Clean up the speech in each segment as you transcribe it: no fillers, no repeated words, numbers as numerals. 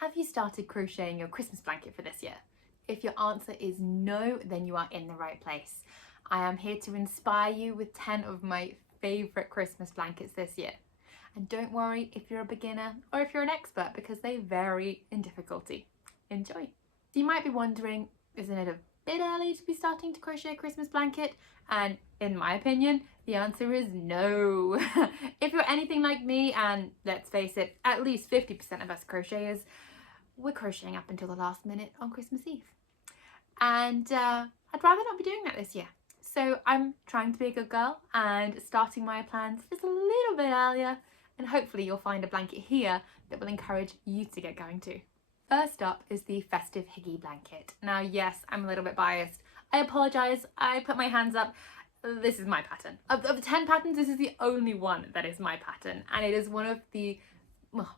Have you started crocheting your Christmas blanket for this year? If your answer is no, then you are in the right place. I am here to inspire you with 10 of my favourite Christmas blankets this year. And don't worry if you're a beginner or if you're an expert, because they vary in difficulty. Enjoy! So you might be wondering, isn't it a bit early to be starting to crochet a Christmas blanket? And in my opinion, the answer is no. If you're anything like me, and let's face it, at least 50% of us crocheters, we're crocheting up until the last minute on Christmas Eve. And I'd rather not be doing that this year. So I'm trying to be a good girl and starting my plans just a little bit earlier, and hopefully you'll find a blanket here that will encourage you to get going too. First up is the Festive Higgy blanket. Now yes, I'm a little bit biased. I apologise, I put my hands up. This is my pattern. Of the 10 patterns, this is the only one that is my pattern, and it is one of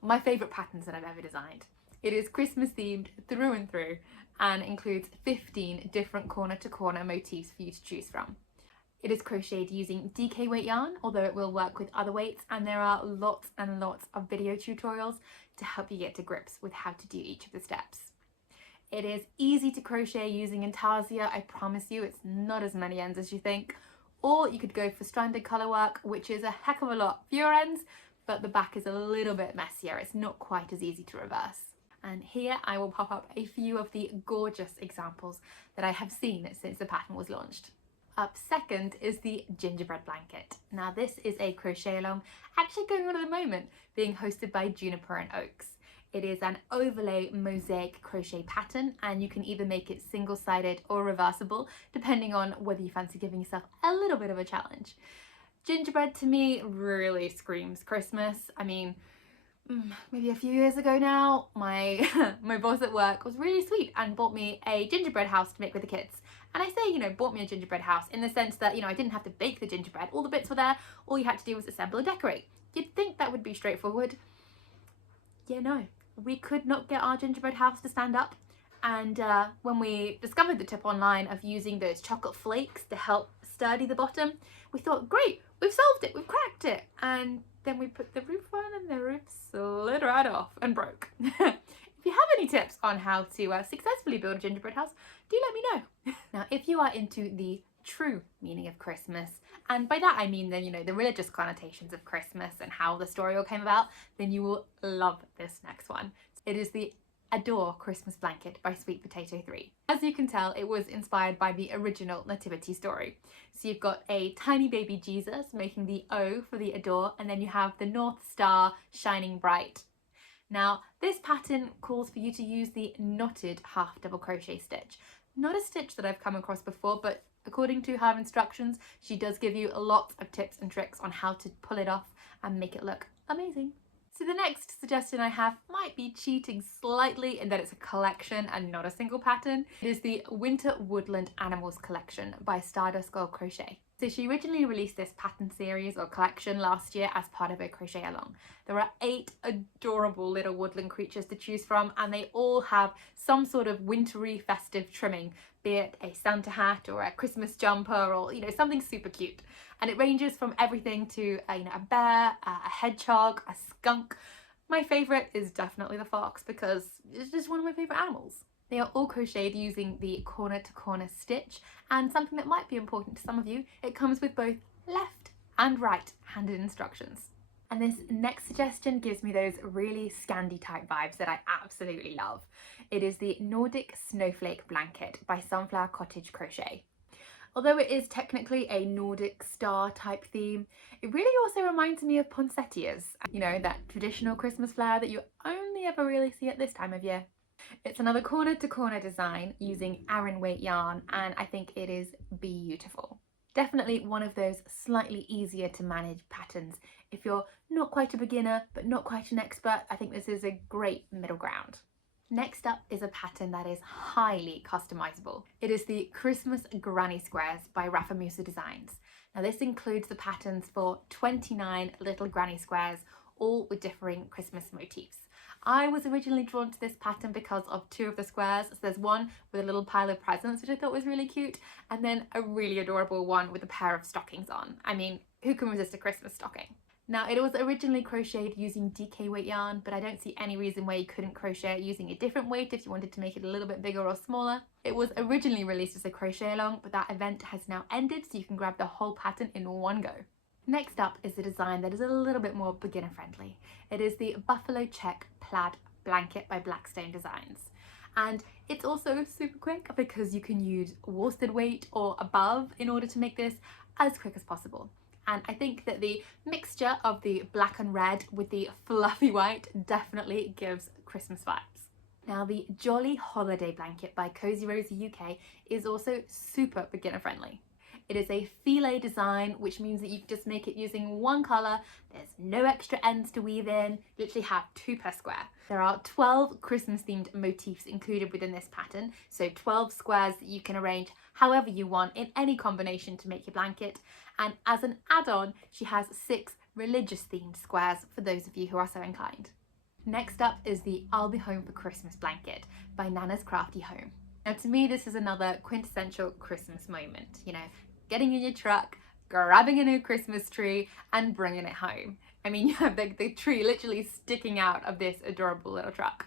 my favourite patterns that I've ever designed. It is Christmas themed through and through and includes 15 different corner to corner motifs for you to choose from. It is crocheted using DK weight yarn, although it will work with other weights, and there are lots and lots of video tutorials to help you get to grips with how to do each of the steps. It is easy to crochet using intarsia, I promise you, it's not as many ends as you think. Or you could go for stranded colour work, which is a heck of a lot fewer ends, but the back is a little bit messier, it's not quite as easy to reverse. And here I will pop up a few of the gorgeous examples that I have seen since the pattern was launched. Up second is the Gingerbread blanket. Now this is a crochet along actually going on at the moment, being hosted by Juniper and Oaks. It is an overlay mosaic crochet pattern, and you can either make it single-sided or reversible depending on whether you fancy giving yourself a little bit of a challenge. Gingerbread to me really screams Christmas. I mean, maybe a few years ago now, my boss at work was really sweet and bought me a gingerbread house to make with the kids. And I say, bought me a gingerbread house in the sense that, I didn't have to bake the gingerbread. All the bits were there. All you had to do was assemble and decorate. You'd think that would be straightforward. Yeah, no. We could not get our gingerbread house to stand up. And when we discovered the tip online of using those chocolate flakes to help sturdy the bottom, we thought, great, we've solved it, we've cracked it. And then we put the roof on and the roof slid right off and broke. If you have any tips on how to successfully build a gingerbread house, do let me know. Now, if you are into the true meaning of Christmas, and by that I mean the religious connotations of Christmas and how the story all came about, then you will love this next one. It is the Adore Christmas Blanket by Sweet Potato 3. As you can tell, it was inspired by the original nativity story. So you've got a tiny baby Jesus making the O for the adore, and then you have the North Star shining bright. Now, this pattern calls for you to use the knotted half double crochet stitch. Not a stitch that I've come across before, but according to her instructions, she does give you lots of tips and tricks on how to pull it off and make it look amazing. So the next suggestion I have might be cheating slightly in that it's a collection and not a single pattern. It is the Winter Woodland Animals collection by Stardust Gold Crochet. So she originally released this pattern series or collection last year as part of a crochet along. There are 8 adorable little woodland creatures to choose from, and they all have some sort of wintry festive trimming, be it a Santa hat or a Christmas jumper or something super cute. And it ranges from everything to a bear, a hedgehog, a skunk. My favourite is definitely the fox because it's just one of my favourite animals. They are all crocheted using the corner to corner stitch, and something that might be important to some of you, it comes with both left and right handed instructions. And this next suggestion gives me those really Scandi type vibes that I absolutely love. It is the Nordic Snowflake blanket by Sunflower Cottage Crochet. Although it is technically a Nordic star type theme, it really also reminds me of poinsettias, that traditional Christmas flower that you only ever really see at this time of year. It's another corner to corner design using Aran weight yarn, and I think it is beautiful. Definitely one of those slightly easier to manage patterns. If you're not quite a beginner but not quite an expert, I think this is a great middle ground. Next up is a pattern that is highly customizable. It is the Christmas Granny Squares by Rafamusa Designs. Now this includes the patterns for 29 little granny squares, all with differing Christmas motifs. I was originally drawn to this pattern because of 2 of the squares. So there's one with a little pile of presents, which I thought was really cute, and then a really adorable one with a pair of stockings on. I mean, who can resist a Christmas stocking? Now, it was originally crocheted using DK weight yarn, but I don't see any reason why you couldn't crochet it using a different weight if you wanted to make it a little bit bigger or smaller. It was originally released as a crochet along, but that event has now ended, so you can grab the whole pattern in one go. Next up is a design that is a little bit more beginner friendly. It is the Buffalo Check Plaid Blanket by Blackstone Designs. And it's also super quick because you can use worsted weight or above in order to make this as quick as possible. And I think that the mixture of the black and red with the fluffy white definitely gives Christmas vibes. Now, the Jolly Holiday Blanket by Cozy Rosie UK is also super beginner friendly. It is a filet design, which means that you can just make it using one colour. There's no extra ends to weave in, you literally have 2 per square. There are 12 Christmas themed motifs included within this pattern, so 12 squares that you can arrange however you want in any combination to make your blanket. And as an add-on, she has 6 religious themed squares for those of you who are so inclined. Next up is the I'll Be Home for Christmas blanket by Nana's Crafty Home. Now, to me, this is another quintessential Christmas moment, you know, getting in your truck, grabbing a new Christmas tree and bringing it home. I mean, you have the tree literally sticking out of this adorable little truck.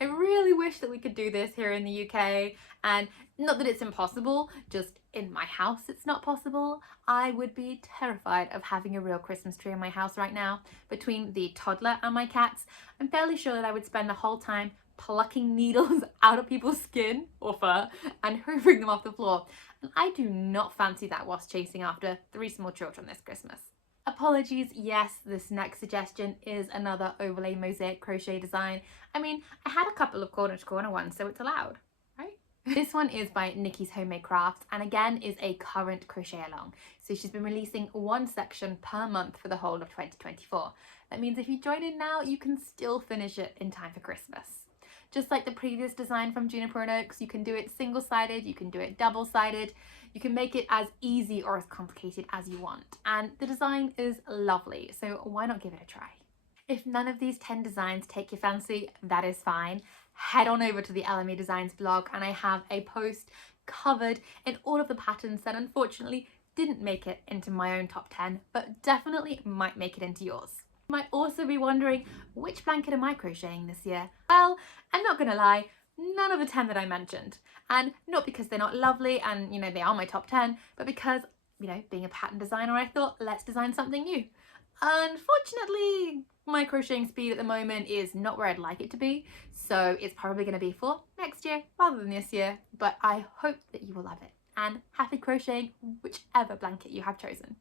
I really wish that we could do this here in the UK, and not that it's impossible, just in my house it's not possible. I would be terrified of having a real Christmas tree in my house right now. Between the toddler and my cats, I'm fairly sure that I would spend the whole time plucking needles out of people's skin or fur and hoovering them off the floor. And I do not fancy that whilst chasing after 3 small children this Christmas. Apologies, yes, this next suggestion is another overlay mosaic crochet design. I mean, I had a couple of corner to corner ones, so it's allowed, right? This one is by Nikki's Homemade Crafts, and again is a current crochet along. So she's been releasing 1 section per month for the whole of 2024. That means if you join in now, you can still finish it in time for Christmas. Just like the previous design from Gingerbread Oaks, you can do it single-sided, you can do it double-sided, you can make it as easy or as complicated as you want. And the design is lovely, so why not give it a try? If none of these 10 designs take your fancy, that is fine. Head on over to the LME Designs blog and I have a post covered in all of the patterns that unfortunately didn't make it into my own top 10, but definitely might make it into yours. You might also be wondering, which blanket am I crocheting this year? Well, I'm not gonna lie, none of the 10 that I mentioned. And not because they're not lovely and, you know, they are my top 10, but because, you know, being a pattern designer, I thought, let's design something new. Unfortunately, my crocheting speed at the moment is not where I'd like it to be, so it's probably gonna be for next year rather than this year, but I hope that you will love it. And happy crocheting whichever blanket you have chosen.